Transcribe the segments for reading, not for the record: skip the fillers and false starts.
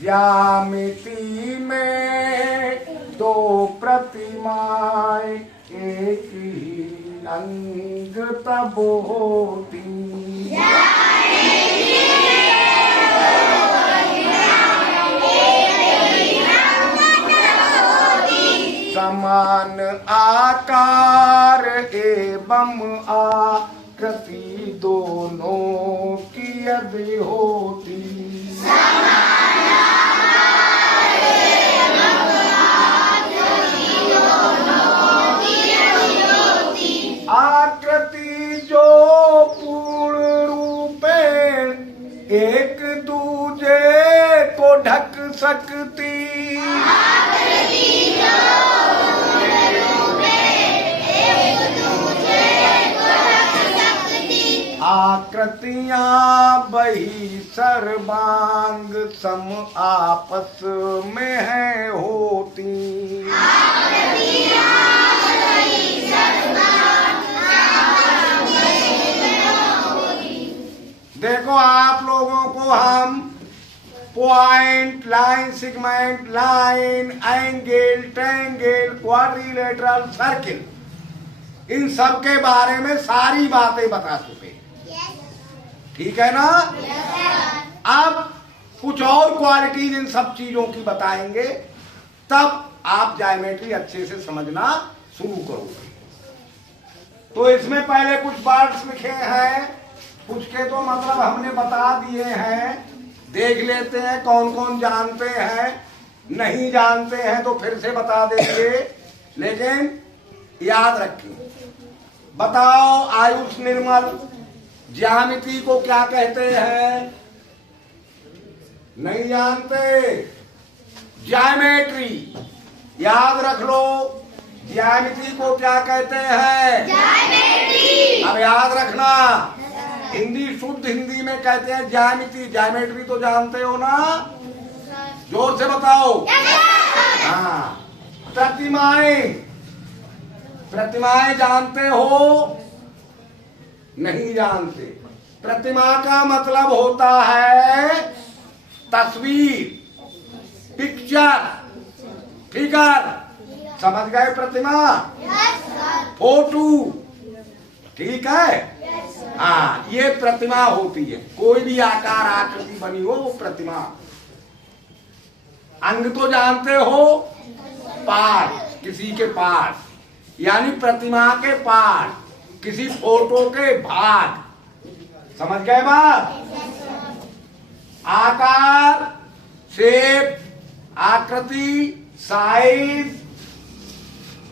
ज्यामिति में दो प्रतिमाएं एक ही अंग तब होती। समान आकार एवं आकृति दोनों की यदि होती। आकृति जो पूर्ण रूपेण एक दूजे को ढक सकती। आकृतियां बही सर्वांग सम आपस में है होती। देखो आप लोगों को हम point, line segment, line, angle, triangle, quadrilateral, circle, इन सब के बारे में सारी बातें बता चुके। ठीक है ना? अब कुछ और क्वालिटीज इन सब चीजों की बताएंगे, तब आप ज्योमेट्री अच्छे से समझना शुरू करोगे। तो इसमें पहले कुछ वर्ड्स लिखे हैं, कुछ के तो मतलब हमने बता दिए हैं। देख लेते हैं कौन कौन जानते हैं, नहीं जानते हैं तो फिर से बता देंगे, लेकिन याद रखें। बताओ आयुष निर्मल, ज्यामिति को क्या कहते हैं? नहीं जानते? ज्योमेट्री याद रख लो। ज्यामिति को क्या कहते हैं? ज्योमेट्री। अब याद रखना, हिंदी शुद्ध हिंदी में कहते हैं ज्यामिति। ज्योमेट्री तो जानते हो ना? जोर से बताओ। हाँ। प्रतिमाएं, प्रतिमाएं जानते हो? नहीं जानते। प्रतिमा का मतलब होता है तस्वीर, पिक्चर, फिगर। समझ गए? प्रतिमा फोटो, ठीक है? हाँ, ये प्रतिमा होती है। कोई भी आकार आकृति बनी हो वो प्रतिमा। अंग तो जानते हो? पार्ट, किसी के पार्ट, यानी प्रतिमा के पार्ट, किसी फोटो के भाग। समझ गए बात? आकार, शेप, आकृति, साइज,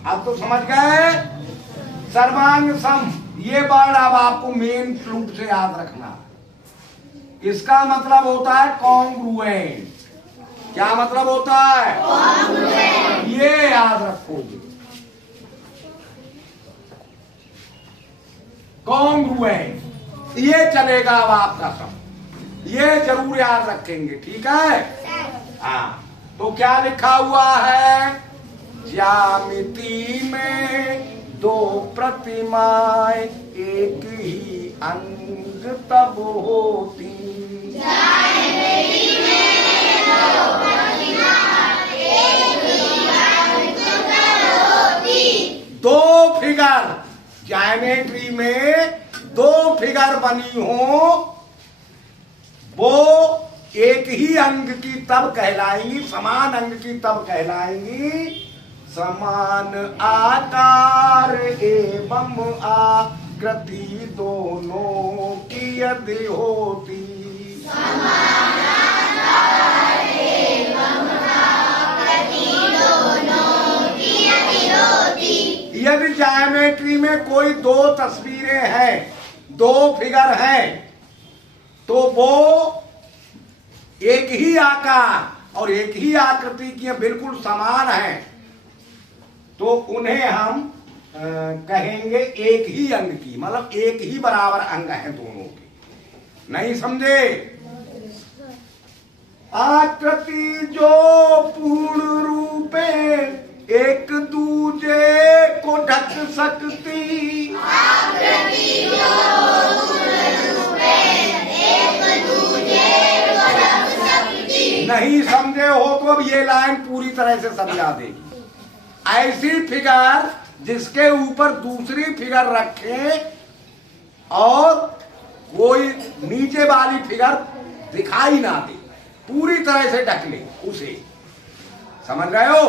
अब तो समझ गए? सर्वांग सम, ये वर्ड अब आपको मेन रूप से याद रखना। इसका मतलब होता है कॉन्ग्रुएंट। क्या मतलब होता है? कॉन्ग्रुएंट। ये याद रखोगे, कॉन्ग्रुएंट, ये चलेगा अब आपका सब। ये जरूर याद रखेंगे, ठीक है? हाँ, तो क्या लिखा हुआ है? ज्यामिति में दो प्रतिमाएं एक ही अंग तब होती। ज्यामिति में दो प्रतिमाएं एक ही अंग तब होती। दो फिगर, ज्योमेट्री में दो फिगर बनी हो, वो एक ही अंग की तब कहलाएंगी, समान अंग की तब कहलाएंगी। समान आकार एवं आकृति दोनों की यदि होती। समान आकार एवं आकृति दोनों की यदि होती। यदि ज्योमेट्री में कोई दो तस्वीरें हैं, दो फिगर हैं, तो वो एक ही आकार और एक ही आकृति की बिल्कुल समान है, तो उन्हें हम कहेंगे एक ही अंग की, मतलब एक ही बराबर अंग है दोनों के। नहीं समझे? आकृति जो पूर्ण रूपे एक दूजे को ढक सकती। आकृति जो पूर्ण रूपे एक दूजे को ढक सकती। नहीं समझे हो तो अब ये लाइन पूरी तरह से समझा देगी। ऐसी फिगर जिसके ऊपर दूसरी फिगर रखें और कोई नीचे वाली फिगर दिखाई ना दे, पूरी तरह से ढक ले उसे, समझ रहे हो,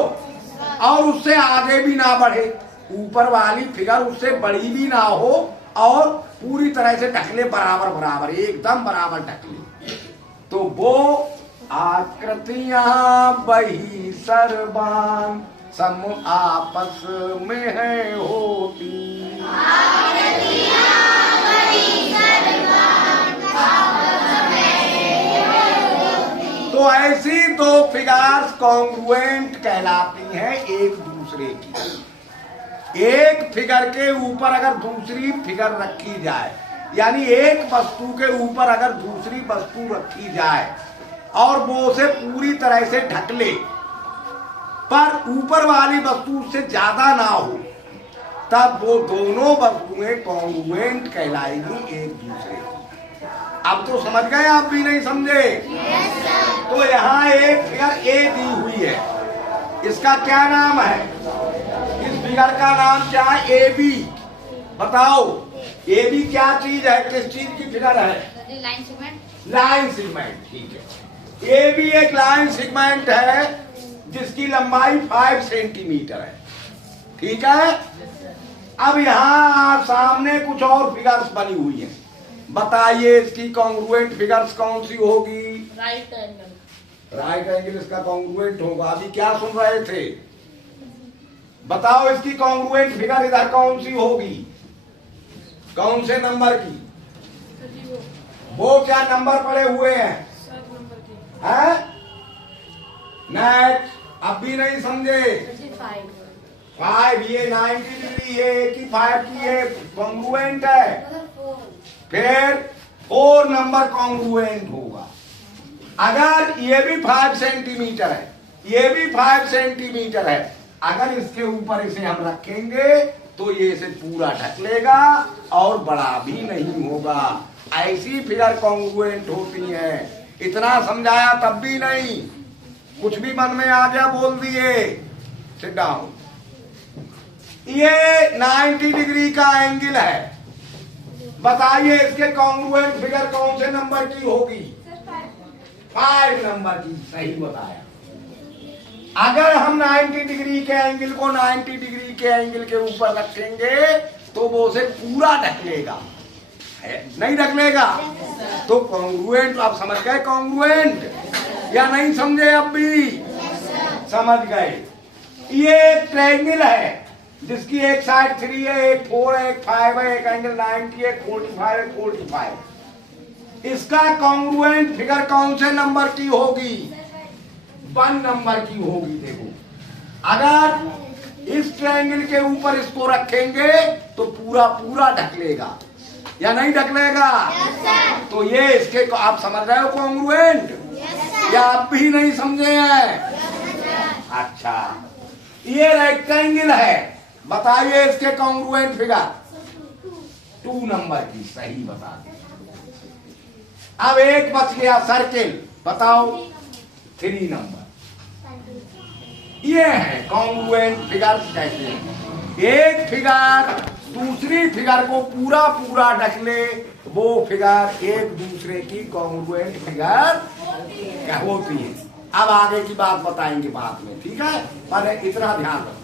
और उससे आगे भी ना बढ़े, ऊपर वाली फिगर उससे बड़ी भी ना हो और पूरी तरह से ढक ले, बराबर बराबर एकदम बराबर ढक ले। तो वो आकृतियां बही सर्वान सम आपस में है होती, तो ऐसी दो फिगर्स कॉन्ग्रुएंट कहलाती हैं एक दूसरे की। एक फिगर के ऊपर अगर दूसरी फिगर रखी जाए, यानी एक वस्तु के ऊपर अगर दूसरी वस्तु रखी जाए और वो उसे पूरी तरह से ढक ले, पर ऊपर वाली वस्तु उससे ज्यादा ना हो, तब वो दोनों वस्तुएं कॉन्ग्रुएंट कहलाएगी एक दूसरे की। अब तो समझ गए, आप भी नहीं समझे? तो यहाँ एक फिगर ए दी हुई है, इसका क्या नाम है? इस फिगर का नाम क्या है? A B. बताओ ए बी क्या चीज है, किस चीज की फिगर है? Line segment. लाइन सेगमेंट, ठीक है। ए बी एक लाइन सेगमेंट है जिसकी लंबाई 5 सेंटीमीटर है, ठीक है। अब यहाँ सामने कुछ और फिगर्स बनी हुई हैं, बताइए इसकी कॉन्ग्रुएंट फिगर्स कौन सी होगी? Right angle. राइट एंगल इसका कॉन्ग्रुएंट होगा। अभी क्या सुन रहे थे? बताओ इसकी कॉन्ग्रुएंट फिगर इधर कौन सी होगी, कौन से नंबर की? वो क्या नंबर पड़े हुए हैं? हैं? नेट अब भी नहीं समझे? 5, ये 90 डिग्री है, एक ही 5 की है, कॉन्ग्रुएंट है। फिर 4 नंबर कॉन्ग्रुएंट होगा। अगर ये भी 5 सेंटीमीटर है, ये भी 5 सेंटीमीटर है, अगर इसके ऊपर इसे हम रखेंगे तो ये इसे पूरा ढक लेगा और बड़ा भी नहीं होगा। ऐसी फिगर कॉन्ग्रुएंट होती है। इतना समझाया तब भी नहीं, कुछ भी मन में आ गया बोल दिए। Sit down. ये 90 डिग्री का एंगल है, बताइए इसके कॉन्ग्रुएंट फिगर कौन से नंबर की होगी? 5 नंबर की, सही बताया। अगर हम 90 डिग्री के एंगल को 90 डिग्री के एंगल के ऊपर रखेंगे तो वो उसे पूरा ढक लेगा, नहीं ढक लेगा? तो कॉन्ग्रुएंट, आप समझ गए कॉन्ग्रुएंट या नहीं समझे? अब भी समझ गए। ये ट्रायंगल है जिसकी एक साइड 3 है, एक 4 है, एक 5 है, एक एंगल 90 है, 45 है, 45। इसका कॉन्ग्रुएंट फिगर कौन से नंबर की होगी? 1 नंबर की होगी। देखो, अगर इस ट्रायंगल के ऊपर इसको रखेंगे तो पूरा पूरा ढक लेगा या नहीं ढक लेगा? तो ये इसके, आप समझ रहे हो कॉन्ग्रुएंट या आप भी नहीं समझे हैं? अच्छा, ये रेक्टेंगल है, बताइए इसके कॉन्ग्रुएंट फिगर? 2 नंबर की, सही बता दें। अब एक बच गया सर्किल, बताओ? 3 नंबर। ये है कॉन्ग्रुएंट फिगर कहते हैं। एक फिगर दूसरी फिगर को पूरा पूरा ढक ले, वो फिगर एक दूसरे की कॉन्ग्रुएंट फिगर होती है। अब आगे की बात बताएंगे बाद में, ठीक है? पर इतना ध्यान रखो।